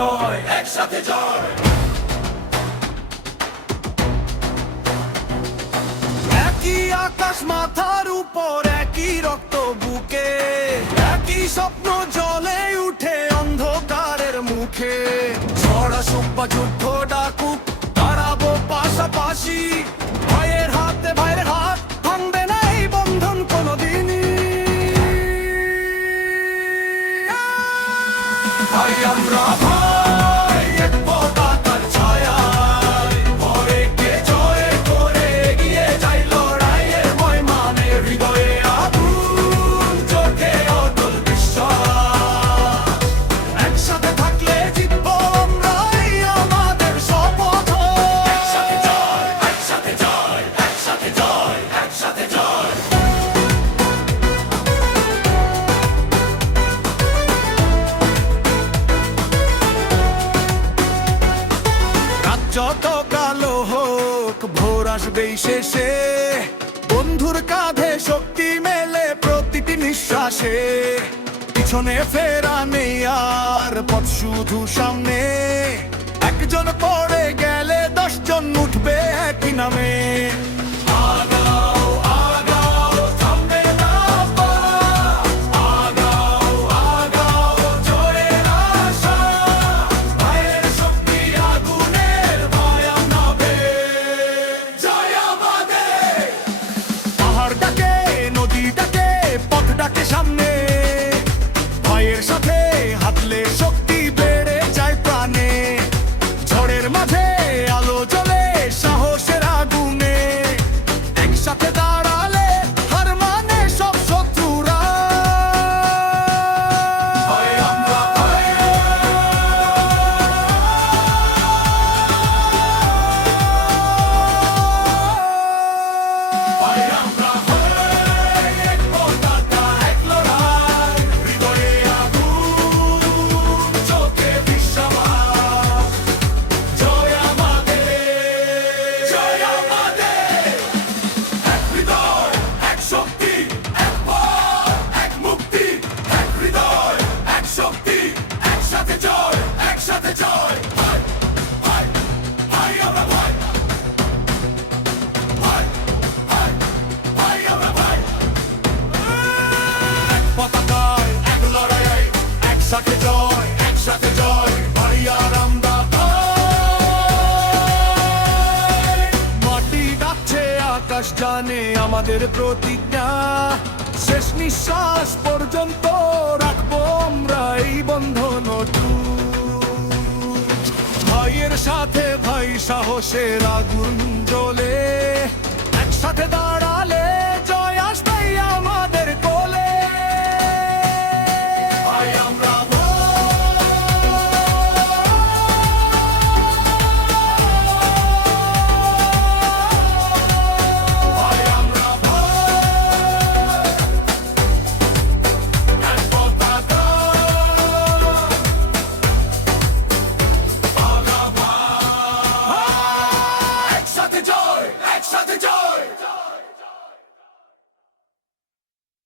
হৃদয় একসাথে জয়। একই আকাশ মাথার উপর, একই রক্ত বুকে, একই স্বপ্ন জ্বলে উঠে অন্ধকারের মুখে। ঝড় আসুক বা যুদ্ধ ডাকুক, দাঁড়াবো পাশাপাশি। ভাইয়ের হাতে ভাইয়ের হাত, ভাঙবে না এই বন্ধন কোনোদিনই। ভাই আমরা ভাই, এক পতাকার ছায়ায়, ভয়কে জয় করে এগিয়ে যাই লড়াইয়ের ময়দানে। হৃদয়ে আগুন, চোখে অটল বিশ্বাস, একসাথে থাকলে জিতবো আমরা, এই আমাদের শপথ। একসাথে জয়, একসাথে জয়, একসাথে জয়, একসাথে জয়। রাত যত কালো হোক, ভোর আসবেই শেষে। বন্ধুর কাঁধে শক্তি মেলে প্রতিটি নিঃশ্বাসে। পিছনে ফেরা নেই আর, পথ শুধু সামনে। একজন পড়ে গেলে 10 জন উঠবে একই নামে। আগাও আগাও, থামবে না পা। আগাও আগাও, জয়ের আশা। ভাইয়ের শক্তি আগুনের, ভয় নাবে। জয় আমাদের। পাহাড় ডাকে, নদী ডাকে, পথ ডাকে সামনে। ভাইয়ের সাথে হাঁটলে শক্তি বেড়ে যায় প্রাণে। ঝড়ের মাঝে আলো জ্বলে সাহসের আগুনে। একসাথে দাঁড়ালে হার মানে সব শত্রুরা। ভাই আমরা ভাই, ভাই আমরা ভাই, এক পতাকা এক লড়াই। হৃদয়ে আগুন, চোখে বিশ্বাস। জয় আমাদের, জয় আমাদের। এক হৃদয়, এক শক্তি, এক পথ, এক মুক্তি। এক হৃদয়, এক শক্তি, একসাথে জয়, একসাথে জয়। ভাই ভাই ভাই আমরা ভাই, ভাই ভাই ভাই আমরা ভাই। এক পতাকায় এক লড়াই, একসাথে জয়, একসাথে জয়। ভাই আর আমরা ভাই। মাটি ডাকছে, আকাশ জানে আমাদের প্রতিজ্ঞা। শেষ নিঃশ্বাস পর্যন্ত রাখবো আমরা এই বন্ধন অটুট। ভাইয়ের সাথে ভাই, সাহসের আগুন জ্বলে। একসাথে দাঁড়ালে জয় আসবে।